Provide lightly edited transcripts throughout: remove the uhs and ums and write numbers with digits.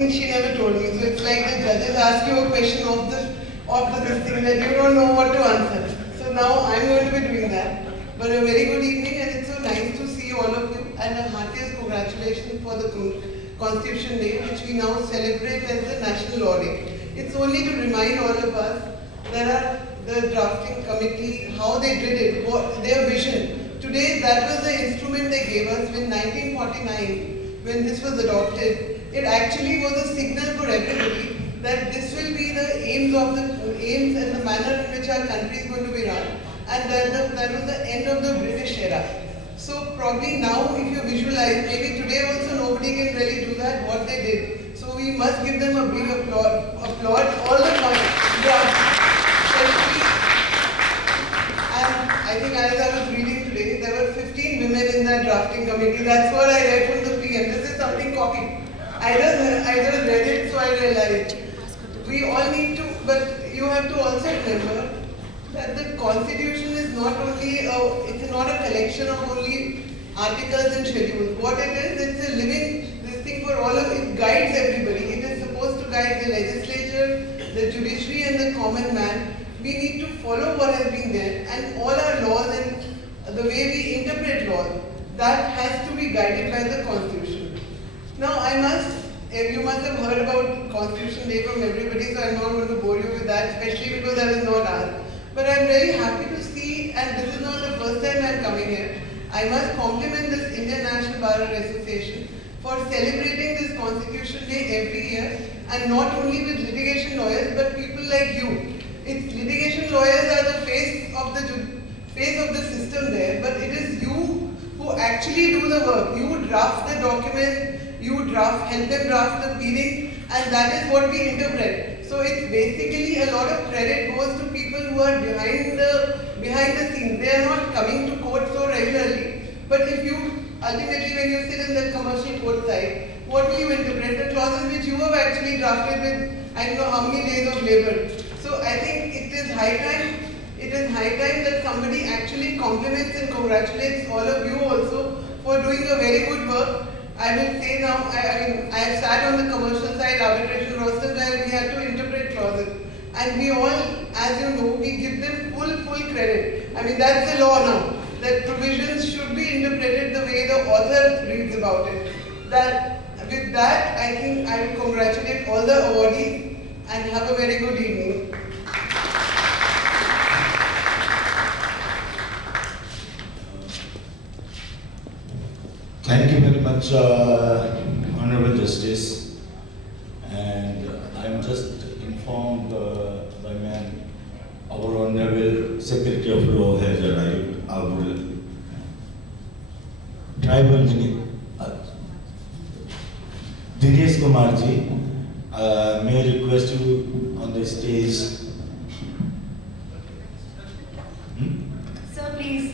She never told me. So it's like the judges ask you a question of this thing that you don't know what to answer. So now I'm going to be doing that. But a very good evening, and it's so nice to see all of you, and a heartiest congratulations for the Constitution Day, which we now celebrate as the National Law Day. It's only to remind all of us that the drafting committee, how they did it, what their vision. Today, that was the instrument they gave us when 1949, when this was adopted. It actually was a signal for everybody that this will be the aims and the manner in which our country is going to be run, and that was the end of the British era. So probably now, if you visualize, maybe today also nobody can really do that what they did. So we must give them a big applaud all the time. And I think as I was reading today, there were 15 women in that drafting committee. That's what I read from the PM. This is something cocky. I just read it, so I realized. We all need to, but you have to also remember that the Constitution is not only it's not a collection of only articles and schedules. What it is, it's a living, this thing for all of it guides everybody. It is supposed to guide the legislature, the judiciary and the common man. We need to follow what has been there, and all our laws and the way we interpret laws, that has to be guided by the Constitution. Now you must have heard about Constitution Day from everybody, so I'm not going to bore you with that, especially because I was not asked. But I'm really happy to see, and this is not the first time I'm coming here, I must compliment this Indian National Bar Association for celebrating this Constitution Day every year, and not only with litigation lawyers, but people like you. It's litigation lawyers are the face of the system there, but it is you who actually do the work. You draft the document, help them draft the pleading, and that is what we interpret. So it's basically a lot of credit goes to people who are behind the scenes. They are not coming to court so regularly. But if you ultimately, when you sit in the commercial court side, what will you interpret? The clauses which you have actually drafted with I don't know how many days of labor. So I think it is high time that somebody actually compliments and congratulates all of you also for doing a very good work. I will say now, I have sat on the commercial side arbitration rosters where we had to interpret clauses. And we all, as you know, we give them full credit. I mean, that's the law now. That provisions should be interpreted the way the author reads about it. With that, I think I will congratulate all the awardees and have a very good evening. Thank you very much, Honorable Justice. And I'm just informed by our Honorable Secretary of Law has arrived. Our Tribal Minister, Dinesh Kumar ji, may I request you on the stage. Sir, please.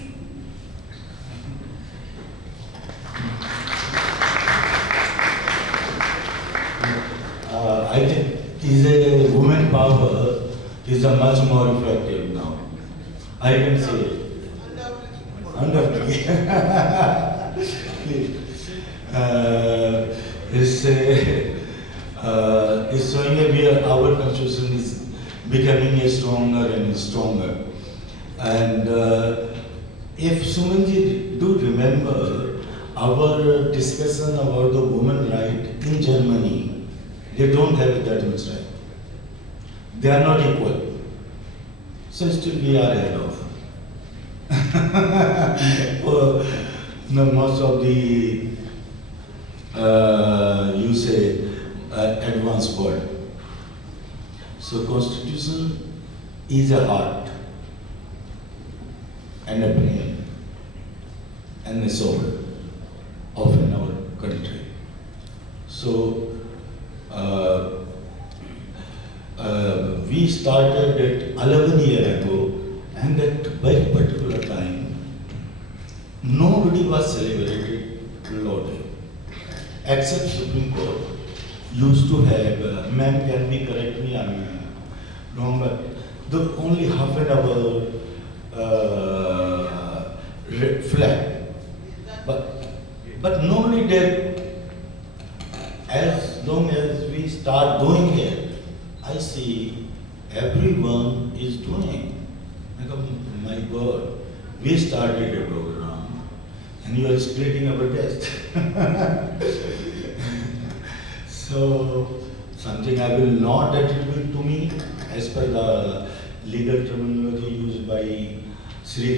I think is a woman power is a much more effective now. I can say it. Undoubtedly. It's showing that our constitution is becoming stronger and stronger. And if Sumanji do remember our discussion about the women right in Germany, they don't have that much right. They are not equal. So still we are ahead of. Most of the, you say, advanced world. So Constitution is a heart and a brain and a soul of our country. So we started it 11 years ago, and at very particular time, nobody was celebrated Law Day, except Supreme Court used to have, ma'am can we correct me, I'm wrong, but the only half an hour flag, but nobody did as long as we we start doing it, I see everyone is doing. I go, my God, we started a program and you are splitting our test. So, something I will not attribute to me as per the legal terminology used by Shri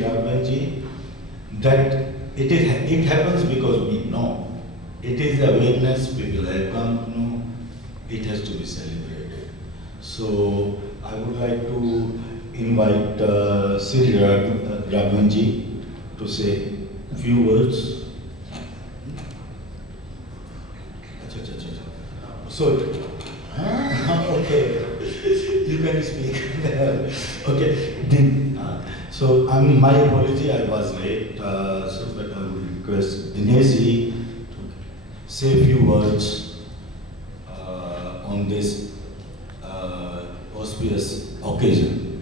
that it happens because we know. It is awareness, people have come to know, it has to be celebrated. So I would like to invite Shri Raghavanji to say few words. So, okay, you can speak. Okay, so my apology, I was late, so but I would request Dineshji to say a few words on this auspicious occasion.